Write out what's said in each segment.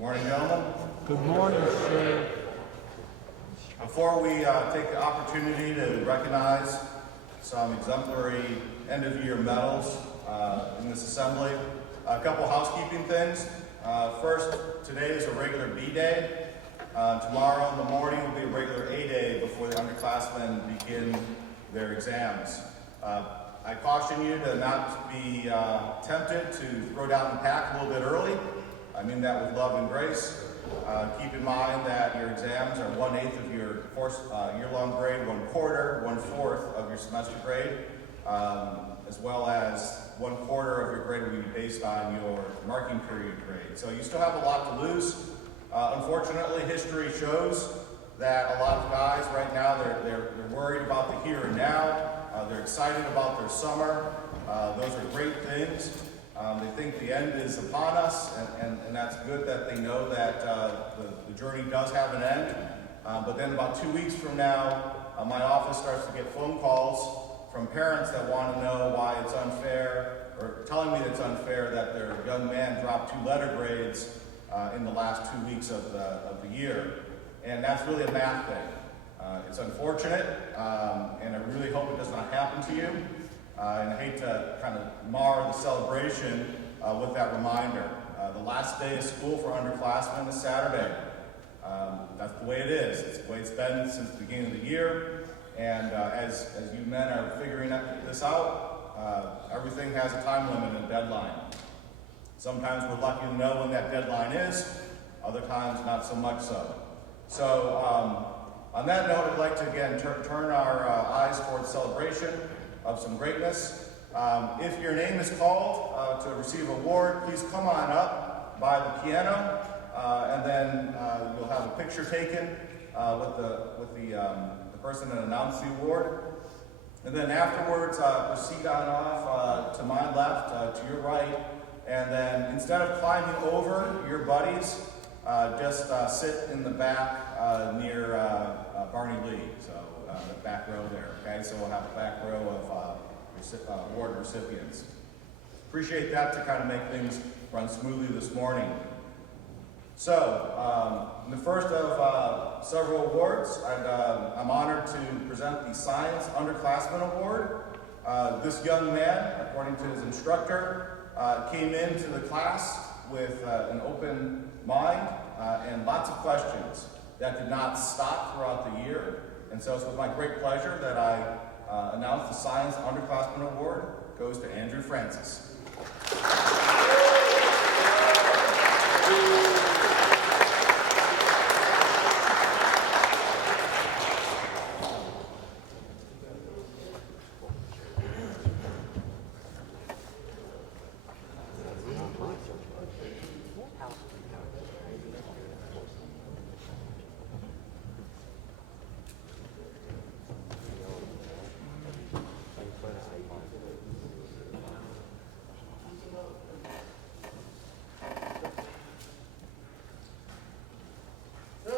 Morning, gentlemen. Good morning, sir. Before we take the opportunity to recognize some exemplary end-of-year medals in this assembly, a couple housekeeping things. First, today is a regular B day. Tomorrow in the morning will be a regular A day before the underclassmen begin their exams. I caution you to not be tempted to throw down the pack a little bit early. I mean that with love and grace. Keep in mind that your exams are 1/8 of your year-long grade, 1/4, 1/4 of your semester grade, as well as 1/4 of your grade will be based on your marking period grade. So you still have a lot to lose. Unfortunately, history shows that a lot of guys right now, they're worried about the here and now. They're excited about their summer. Those are great things. They think the end is upon us, and that's good that they know that the journey does have an end. But then about 2 weeks from now, my office starts to get phone calls from parents that want to know why it's unfair, or telling me it's unfair that their young man dropped 2 letter grades in the last 2 weeks of the year. And that's really a math thing. It's unfortunate, and I really hope it does not happen to you. And I hate to kind of mar the celebration with that reminder. The last day of school for underclassmen is Saturday. That's the way it is. It's the way it's been since the beginning of the year. And as you men are figuring this out, everything has a time limit and a deadline. Sometimes we're lucky to know when that deadline is, other times not so much so. So on that note, I'd like to again turn our eyes towards celebration of some greatness. If your name is called to receive an award, please come on up by the piano, and then you'll have a picture taken with the person that announced the award. And then afterwards, proceed on off to my left, to your right, and then instead of climbing over your buddies, just sit in the back near Barney Lee, so the back row there, okay? So we'll have a back row of award recipients. Appreciate that to kind of make things run smoothly this morning. So, in the first of several awards, I'm honored to present the Science Underclassmen Award. This young man, according to his instructor, came into the class with an open mind and lots of questions that did not stop throughout the year. And so it's with my great pleasure that I announce the Science Underclassmen Award goes to Andrew Francis.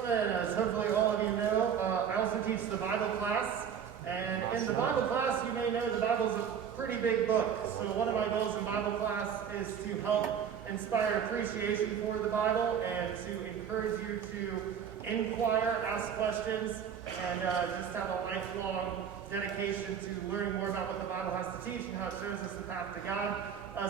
As hopefully all of you know, I also teach the Bible class, and in the Bible class, you may know the Bible's a pretty big book. So one of my goals in Bible class is to help inspire appreciation for the Bible and to encourage you to inquire, ask questions, and just have a lifelong dedication to learning more about what the Bible has to teach and how it shows us the path to God.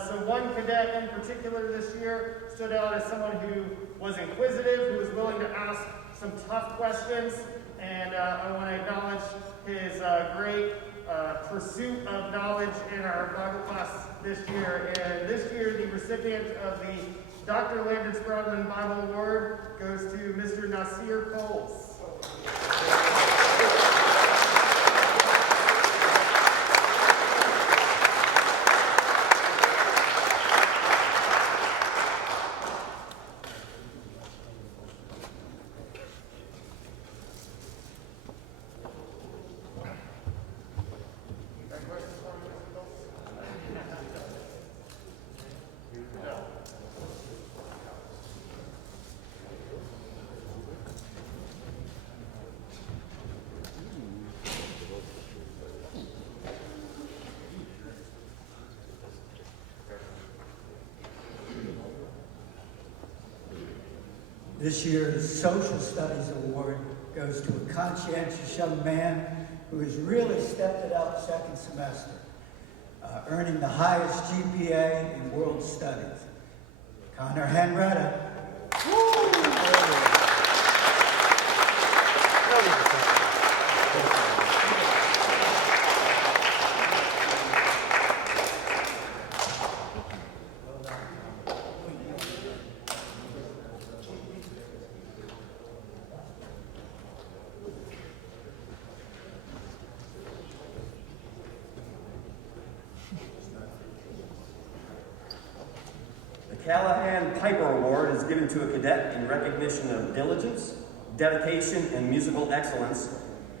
So one cadet in particular this year stood out as someone who was inquisitive, who was willing to ask some tough questions, and I want to acknowledge his great pursuit of knowledge in our Bible class this year. And this year, the recipient of the Dr. Lambert Sprottman Bible Award goes to Mr. Nasir Coles. This year's Social Studies Award goes to a conscientious young man who has really stepped it up second semester, earning the highest GPA in World Studies. Connor Henretta. The Callahan Piper Award is given to a cadet in recognition of diligence, dedication, and musical excellence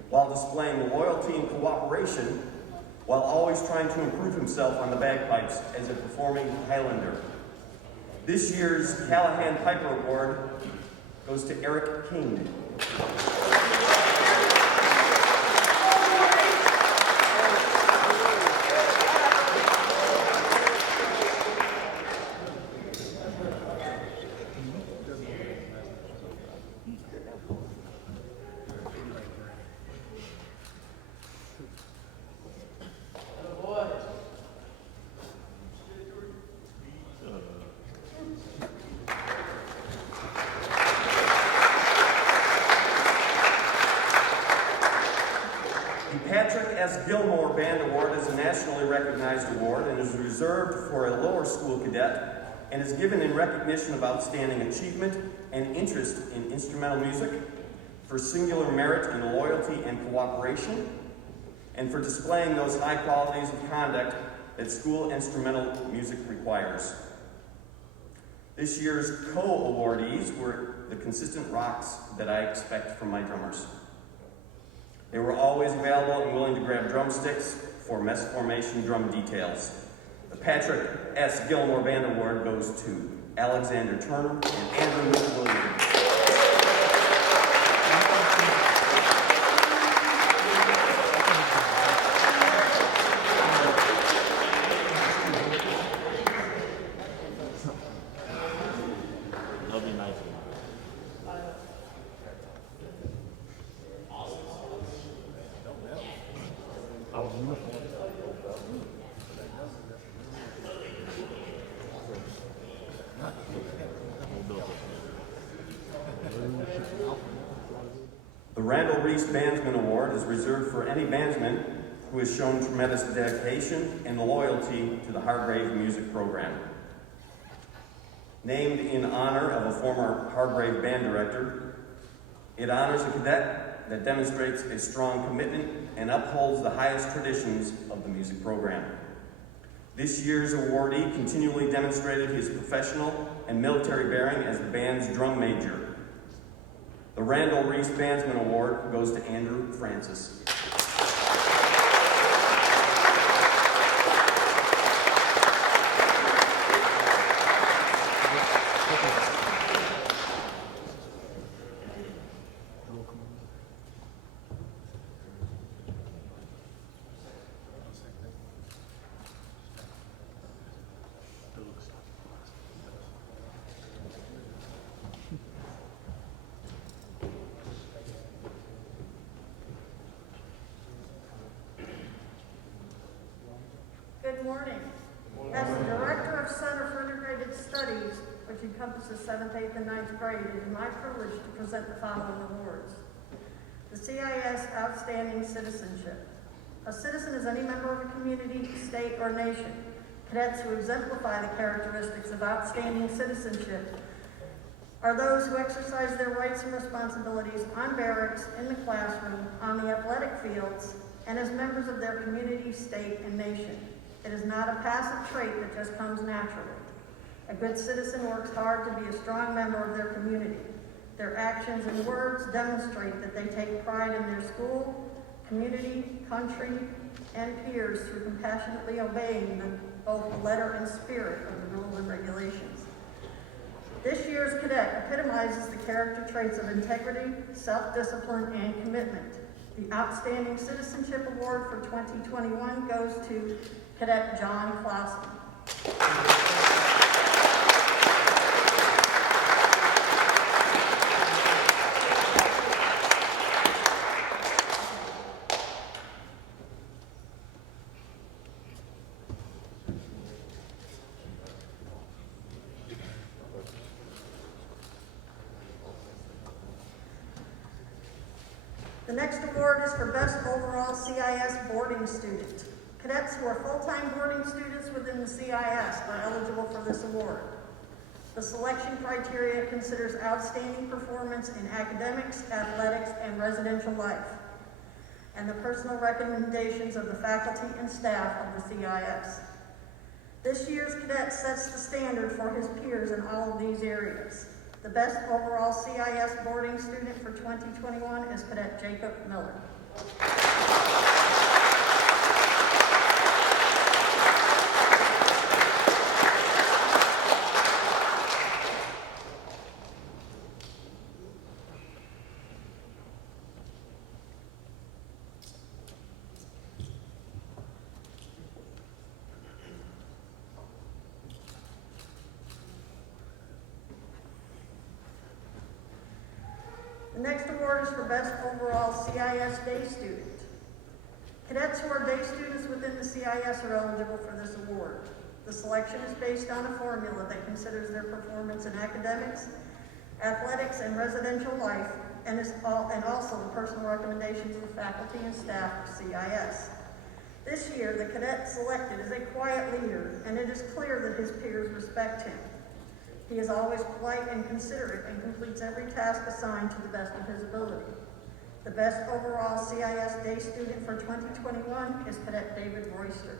while displaying loyalty and cooperation while always trying to improve himself on the bagpipes as a performing Highlander. This year's Callahan Piper Award goes to Eric King. Gilmore Band Award is a nationally recognized award and is reserved for a lower school cadet and is given in recognition of outstanding achievement and interest in instrumental music, for singular merit in loyalty and cooperation, and for displaying those high qualities of conduct that school instrumental music requires. This year's co-awardees were the consistent rocks that I expect from my drummers. They were always available and willing to grab drumsticks for mess formation drum details. The Patrick S. Gilmore Band Award goes to Alexander Turner and Andrew Williams. The Randall Reese Bandsman Award is reserved for any bandsman who has shown tremendous dedication and loyalty to the Hargrave music program. Named in honor of a former Hargrave band director, it honors a cadet that demonstrates a strong commitment and upholds the highest traditions of the music program. This year's awardee continually demonstrated his professional and military bearing as the band's drum major. The Randall Reese Bandsman Award goes to Andrew Francis. Good morning. As the Director of Center for Integrated Studies, which encompasses 7th, 8th, and 9th grade, it is my privilege to present the following awards. The CIS Outstanding Citizenship. A citizen is any member of a community, state, or nation. Cadets who exemplify the characteristics of outstanding citizenship are those who exercise their rights and responsibilities on barracks, in the classroom, on the athletic fields, and as members of their community, state, and nation. It is not a passive trait that just comes naturally. A good citizen works hard to be a strong member of their community. Their actions and words demonstrate that they take pride in their school, community, country, and peers through compassionately obeying both the letter and spirit of the rules and regulations. This year's cadet epitomizes the character traits of integrity, self-discipline, and commitment. The Outstanding Citizenship Award for 2021 goes to Cadet John Clausen. The next award is for Best Overall CIS Boarding Student. Cadets who are full-time boarding students within the CIS are eligible for this award. The selection criteria considers outstanding performance in academics, athletics, and residential life, and the personal recommendations of the faculty and staff of the CIS. This year's cadet sets the standard for his peers in all of these areas. The best overall CIS boarding student for 2021 is Cadet Jacob Miller. The next award is for Best Overall CIS Day Student. Cadets who are day students within the CIS are eligible for this award. The selection is based on a formula that considers their performance in academics, athletics, and residential life, and also the personal recommendations of the faculty and staff of CIS. This year, the cadet selected is a quiet leader, and it is clear that his peers respect him. He is always polite and considerate and completes every task assigned to the best of his ability. The best overall CIS Day Student for 2021 is Cadet David Royster.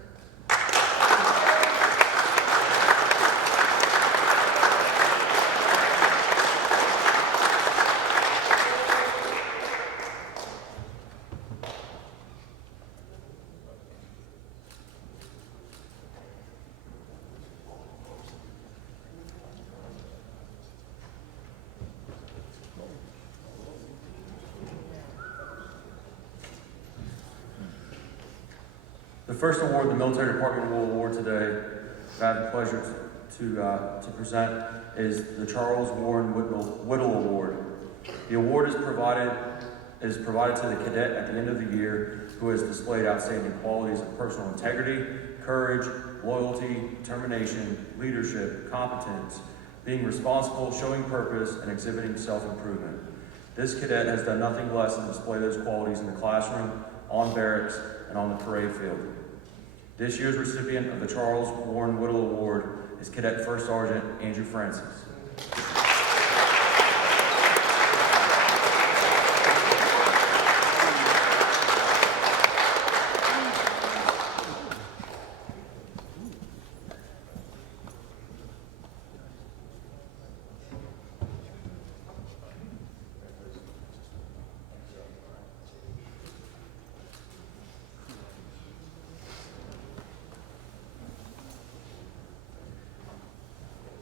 The first award the military department will award today, that I have the pleasure to present, is the Charles Warren Whittle Award. The award is provided to the cadet at the end of the year who has displayed outstanding qualities of personal integrity, courage, loyalty, determination, leadership, competence, being responsible, showing purpose, and exhibiting self-improvement. This cadet has done nothing less than display those qualities in the classroom, on barracks, and on the parade field. This year's recipient of the Charles Warren Whittle Award is Cadet First Sergeant Andrew Francis.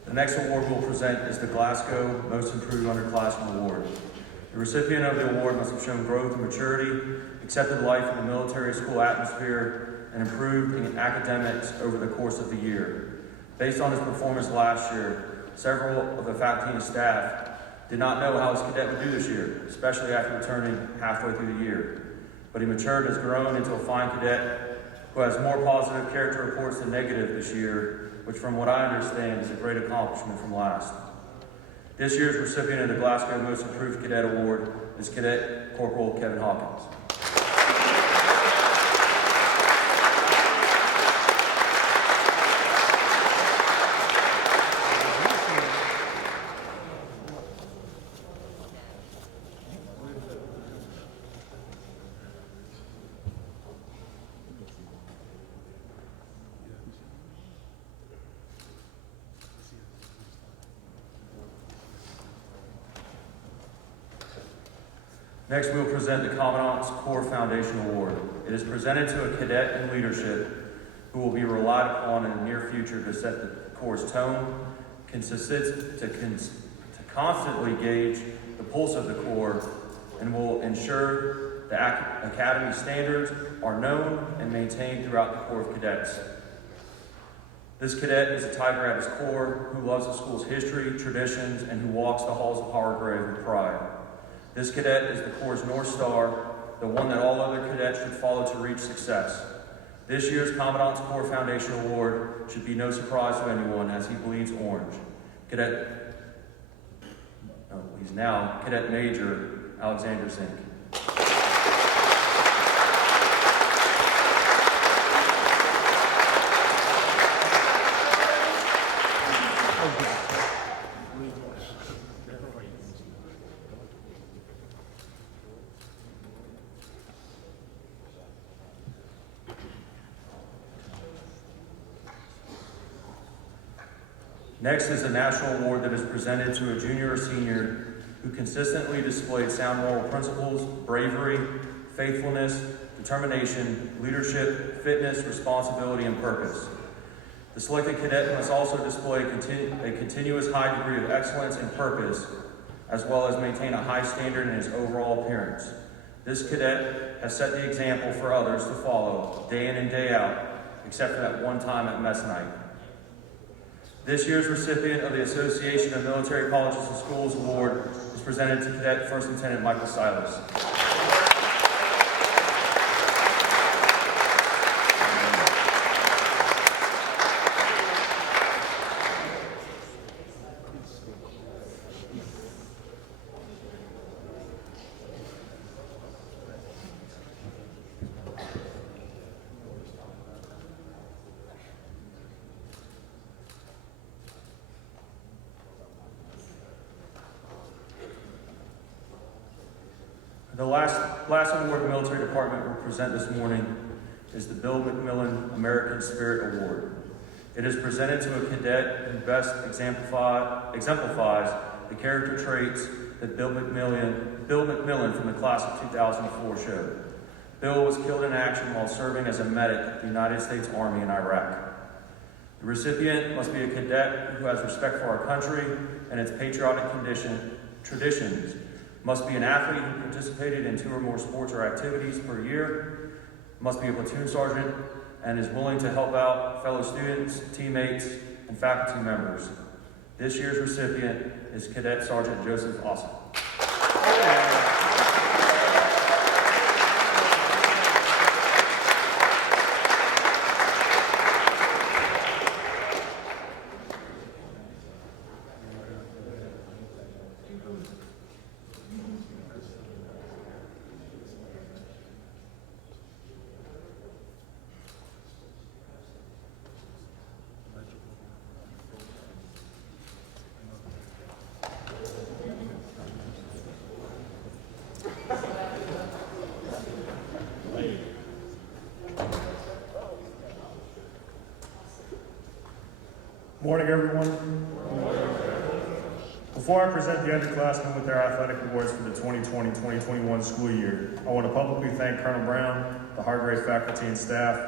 The next award we'll present is the Glasgow Most Improved Underclassmen Award. The recipient of the award must have shown growth and maturity, accepted life in the military school atmosphere, and improved in academics over the course of the year. Based on his performance last year, several of the faculty and staff did not know how his cadet would do this year, especially after returning halfway through the year. But he matured and has grown into a fine cadet who has more positive character reports than negative this year, which from what I understand is a great accomplishment from last. This year's recipient of the Glasgow Most Improved Cadet Award is Cadet Corporal Kevin Hawkins. Next, we will present the Commandants Corps Foundation Award. It is presented to a cadet in leadership who will be relied upon in the near future to set the Corps' tone, to constantly gauge the pulse of the Corps, and will ensure the Academy standards are known and maintained throughout the Corps of Cadets. This cadet is a tiger at his core who loves the school's history, traditions, and who walks the halls of Hargrave with pride. This cadet is the Corps' North Star, the one that all other cadets should follow to reach success. This year's Commandants Corps Foundation Award should be no surprise to anyone as he bleeds orange. He's now Cadet Major Alexander Zink. Next is a national award that is presented to a junior or senior who consistently displayed sound moral principles, bravery, faithfulness, determination, leadership, fitness, responsibility, and purpose. The selected cadet must also display a continuous high degree of excellence and purpose, as well as maintain a high standard in his overall appearance. This cadet has set the example for others to follow, day in and day out, except for that one time at mess night. This year's recipient of the Association of Military Colleges and Schools Award is presented to Cadet First Lieutenant Michael Silas. The last award the military department will present this morning is the Bill McMillan American Spirit Award. It is presented to a cadet who best exemplifies the character traits that Bill McMillan from the class of 2004 showed. Bill was killed in action while serving as a medic at the United States Army in Iraq. The recipient must be a cadet who has respect for our country and its patriotic traditions, must be an athlete who participated in 2 or more sports or activities per year, must be a platoon sergeant, and is willing to help out fellow students, teammates, and faculty members. This year's recipient is Cadet Sergeant Joseph Austin. Morning, everyone. Before I present the underclassmen with their athletic awards for the 2020-2021 school year, I want to publicly thank Colonel Brown, the Hargrave faculty and staff,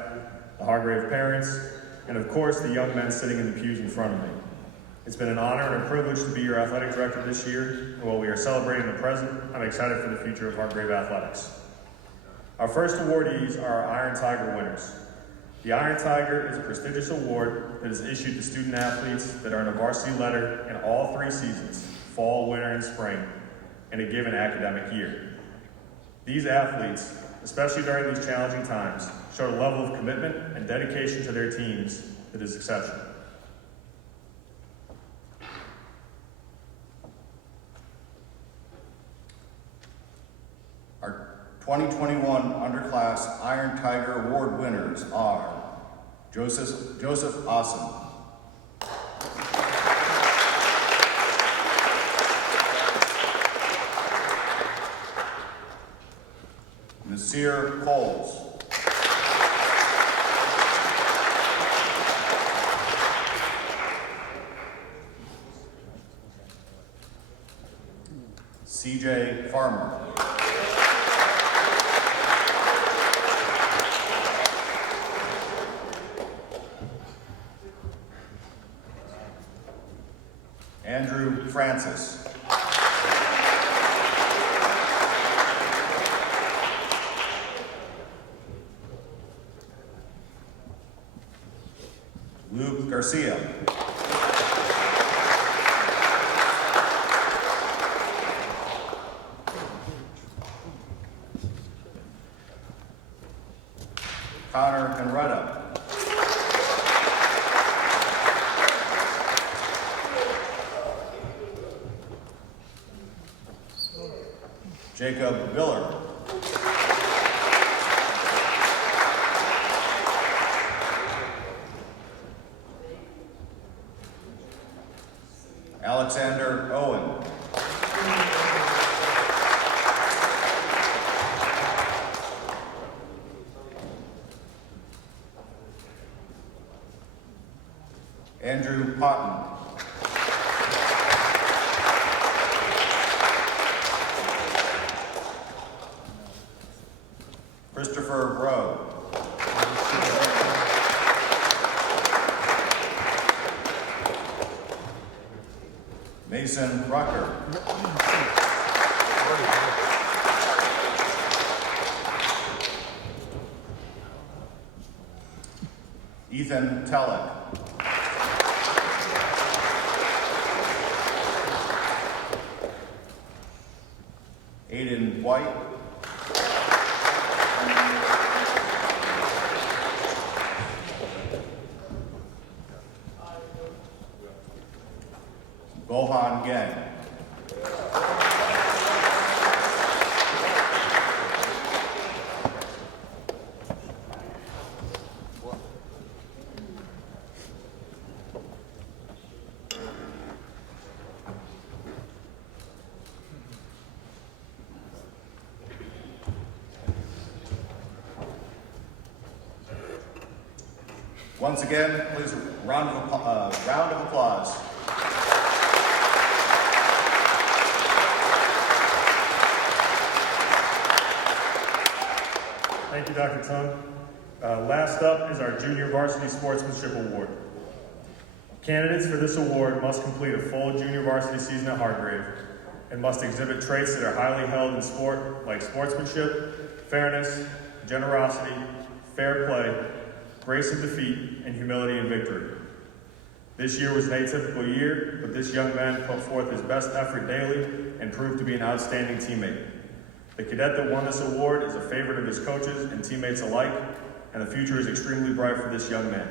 the Hargrave parents, and of course the young men sitting in the pews in front of me. It's been an honor and a privilege to be your athletic director this year, and while we are celebrating the present, I'm excited for the future of Hargrave athletics. Our first awardees are our Iron Tiger winners. The Iron Tiger is a prestigious award that is issued to student athletes that earn a varsity letter in all 3 seasons, fall, winter, and spring, in a given academic year. These athletes, especially during these challenging times, showed a level of commitment and dedication to their teams that is exceptional. Our 2021 Underclass Iron Tiger Award winners are Joseph Austin, Nasir Coles, CJ Farmer, Andrew Francis, Luke Garcia, Connor Henretta, Jacob Miller, Alexander Owen, Andrew Potton, Ethan Telek. Aiden White. Gohan Gen. Once again, please, round of applause. Thank you, Dr. Tung. Last up is our Junior Varsity Sportsmanship Award. Candidates for this award must complete a full junior varsity season at Hargrave and must exhibit traits that are highly held in sport, like sportsmanship, fairness, generosity, fair play, grace in defeat, and humility in victory. This year was an atypical year, but this young man put forth his best effort daily and proved to be an outstanding teammate. The cadet that won this award is a favorite of his coaches and teammates alike, and the future is extremely bright for this young man.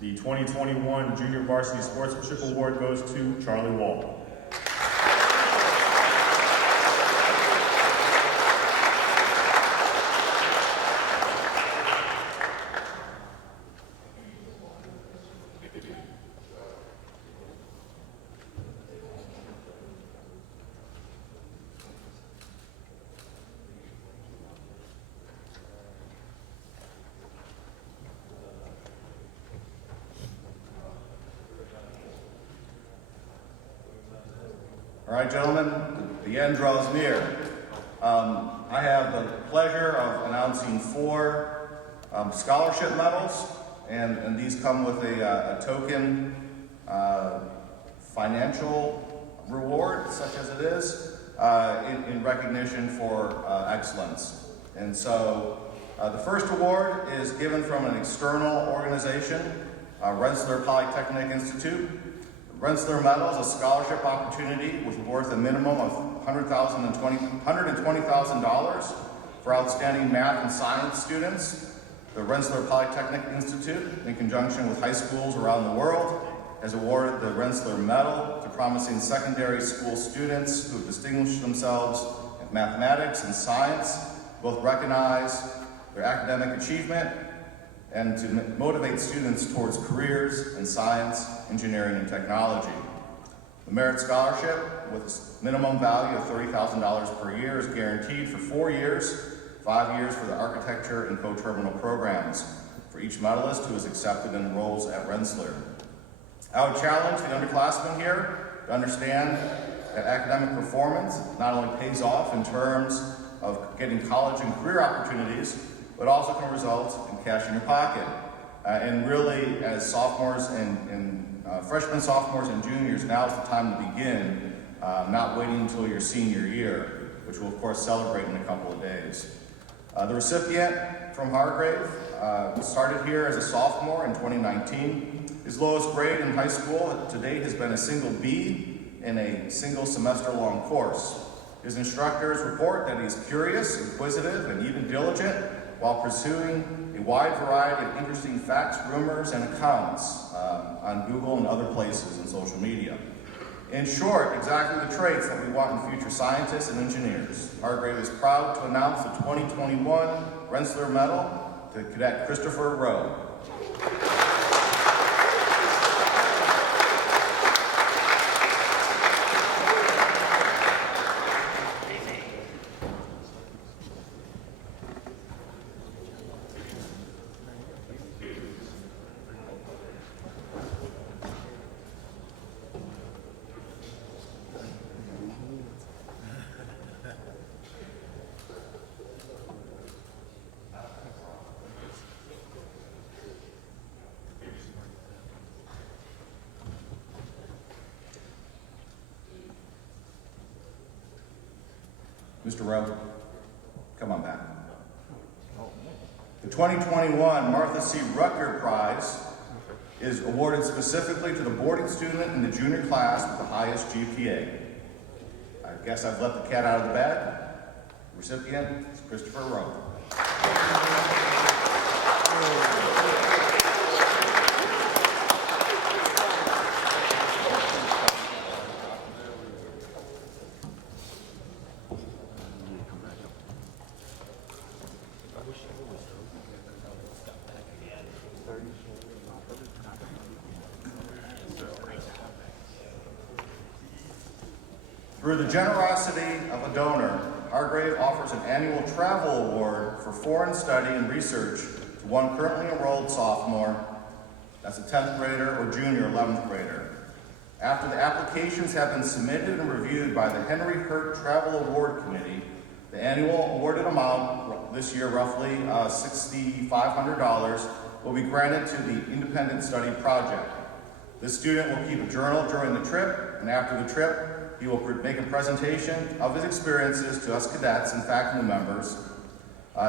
The 2021 Junior Varsity Sportsmanship Award goes to Charlie Wall. All right, gentlemen, the end draws near. I have the pleasure of announcing 4 scholarship medals, and these come with a token financial reward, such as it is, in recognition for excellence. And so the first award is given from an external organization, Rensselaer Polytechnic Institute. Rensselaer Medal is a scholarship opportunity worth a minimum of $120,000 for outstanding math and science students. The Rensselaer Polytechnic Institute, in conjunction with high schools around the world, has awarded the Rensselaer Medal to promising secondary school students who have distinguished themselves in mathematics and science, both recognize their academic achievement and to motivate students towards careers in science, engineering, and technology. The Merit Scholarship, with a minimum value of $30,000 per year, is guaranteed for 4 years, 5 years for the architecture and co-terminal programs for each medalist who is accepted and enrolls at Rensselaer. I would challenge the underclassmen here to understand that academic performance not only pays off in terms of getting college and career opportunities, but also can result in cash in your pocket. And really, as sophomores and freshmen, sophomores, and juniors, now is the time to begin, not waiting until your senior year, which we'll of course celebrate in a couple of days. The recipient from Hargrave started here as a sophomore in 2019. His lowest grade in high school to date has been a single B in a single semester-long course. His instructors report that he's curious, inquisitive, and even diligent, while pursuing a wide variety of interesting facts, rumors, and accounts on Google and other places in social media. In short, exactly the traits that we want in future scientists and engineers. Hargrave is proud to announce the 2021 Rensselaer Medal to Cadet Christopher Rowe. Mr. Rowe, come on back. The 2021 Martha C. Rutgers Prize is awarded specifically to the boarding student in the junior class with the highest GPA. I guess I've let the cat out of the bag. The recipient is Christopher Rowe. Through the generosity of a donor, Hargrave offers an annual travel award for foreign study and research to one currently enrolled sophomore, that's a 10th grader or junior 11th grader. After the applications have been submitted and reviewed by the Henry Hurt Travel Award Committee, the annual awarded amount, this year roughly $6,500, will be granted to the Independent Study Project. This student will keep a journal during the trip, and after the trip, he will make a presentation of his experiences to us cadets and faculty members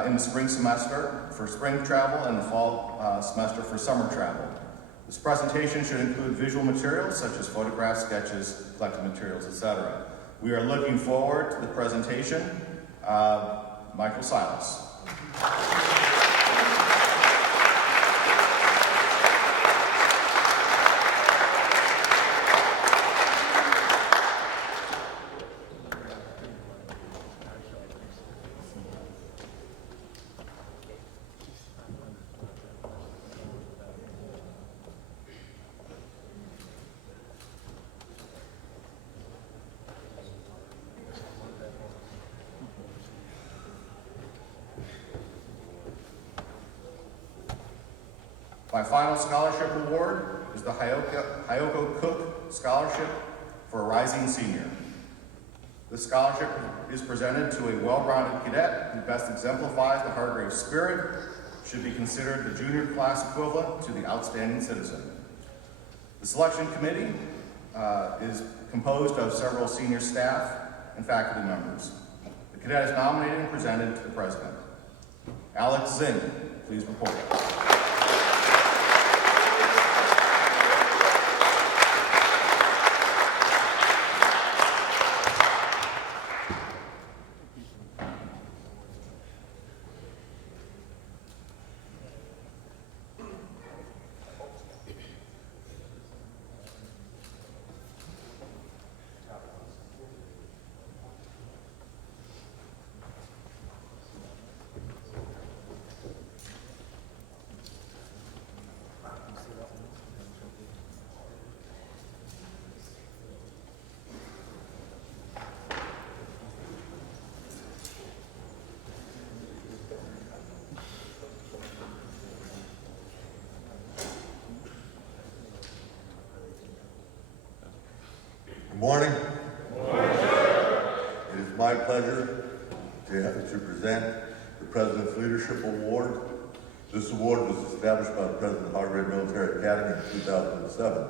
in the spring semester for spring travel and the fall semester for summer travel. This presentation should include visual materials such as photographs, sketches, collected materials, etc. We are looking forward to the presentation. Michael Silas. My final scholarship award is the Hyogo Cook Scholarship for a Rising Senior. This scholarship is presented to a well-rounded cadet who best exemplifies the Hargrave spirit, should be considered the junior class equivalent to the outstanding citizen. The selection committee is composed of several senior staff and faculty members. The cadet is nominated and presented to the president. Alex Zinn, please report. Good morning. It is my pleasure to present the President's Leadership Award. This award was established by the President of Hargrave Military Academy in 2007.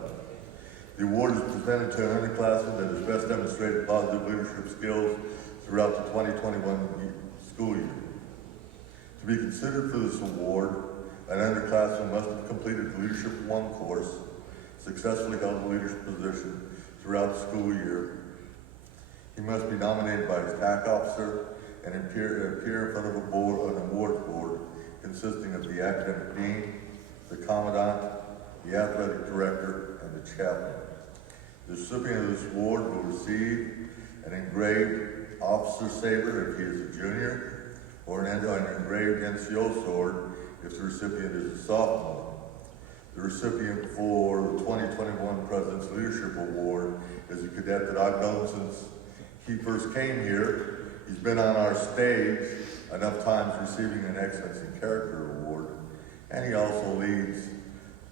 The award is presented to an underclassman that has best demonstrated positive leadership skills throughout the 2021 school year. To be considered for this award, an underclassman must have completed the Leadership 1 course, successfully held a leadership position throughout the school year. He must be nominated by his TAC officer and appear in front of an awards board consisting of the academic dean, the commandant, the athletic director, and the chaplain. The recipient of this award will receive an engraved officer saber if he is a junior, or an engraved NCO sword if the recipient is a sophomore. The recipient for the 2021 President's Leadership Award is a cadet that I've known since he first came here. He's been on our stage enough times receiving an Excellence in Character Award, and he also leads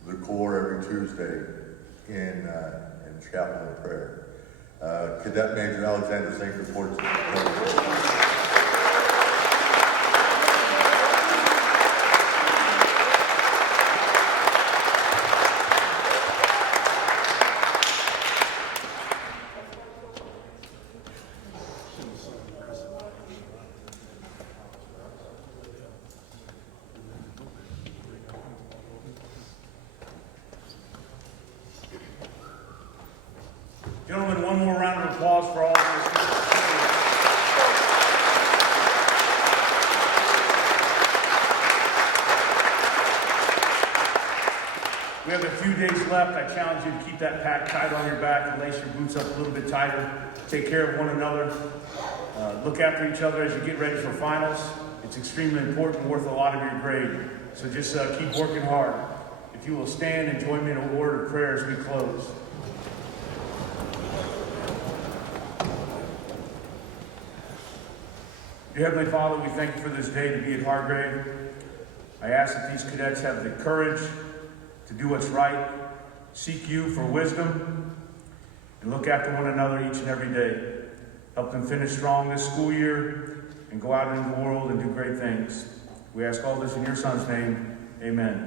the Corps every Tuesday in chapel and prayer. Cadet Major Alexander Sink reports. applause for all of this. We have a few days left. I challenge you to keep that pack tight on your back and lace your boots up a little bit tighter. Take care of one another. Look after each other as you get ready for finals. It's extremely important, worth a lot of your grade. So just keep working hard. If you will stand and join me in a word of prayer as we close. Dear Heavenly Father, we thank you for this day to be at Hargrave. I ask that these cadets have the courage to do what's right, seek you for wisdom, and look after one another each and every day. Help them finish strong this school year and go out into the world and do great things. We ask all this in your Son's name. Amen.